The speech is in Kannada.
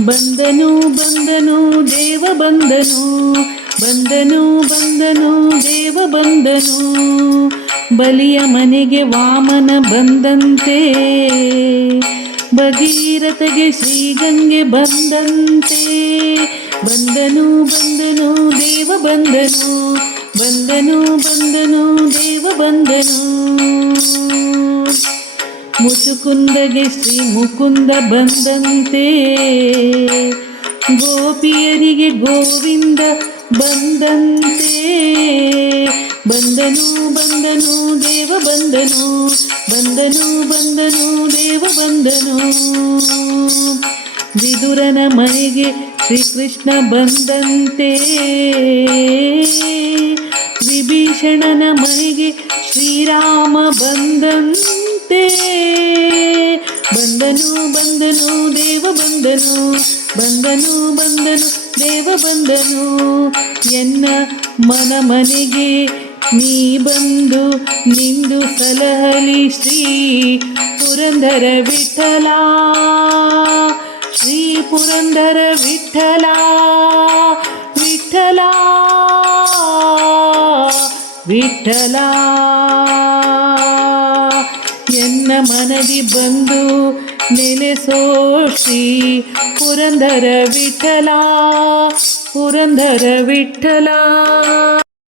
ಬಂದನು ಬಂದನು ದೇವ ಬಂದನು, ಬಂದನು ಬಂದನು ದೇವ ಬಂದನು. ಬಲಿಯ ಮನೆಗೆ ವಾಮನ ಬಂದಂತೆ, ಭಗೀರಥಗೆ ಶ್ರೀಗಂಗೆ ಬಂದಂತೆ. ಬಂದನು ಬಂದನು ದೇವ ಬಂದನು, ಬಂದನು ಬಂದನು ದೇವ ಬಂದನು. ಮುಚುಕುಂದಗೆ ಶ್ರೀ ಮುಕುಂದ ಬಂದಂತೆ, ಗೋಪಿಯರಿಗೆ ಗೋವಿಂದ ಬಂದಂತೆ. ಬಂದನು ಬಂದನು ದೇವ ಬಂದನು, ಬಂದನು ಬಂದನು ದೇವ ಬಂದನು. ವಿದುರನ ಮನೆಗೆ ಶ್ರೀಕೃಷ್ಣ ಬಂದಂತೆ, ವಿಭೀಷಣನ ಮನೆಗೆ ಶ್ರೀರಾಮ ಬಂದಂತೆ. ಬಂದನು ಬಂದನು ದೇವ ಬಂದನು, ಬಂದನು ಬಂದನು ದೇವ ಬಂದನು. ಎನ್ನ ಮನೆಗೆ ನೀ ಬಂದು ನಿಂದು ಸಲಹಲಿ ಶ್ರೀ ಪುರಂದರ ವಿಠಲ, ಶ್ರೀ ಪುರಂದರ ವಿಠಲ ವಿಠಲ ವಿಠಲ. ಎನ್ನ ಮನದಿ ಬಂದು ನೆಲೆಸೋ ಶ್ರೀ ಪುರಂದರ ವಿಠಲ, ಪುರಂದರ ವಿಠಲ.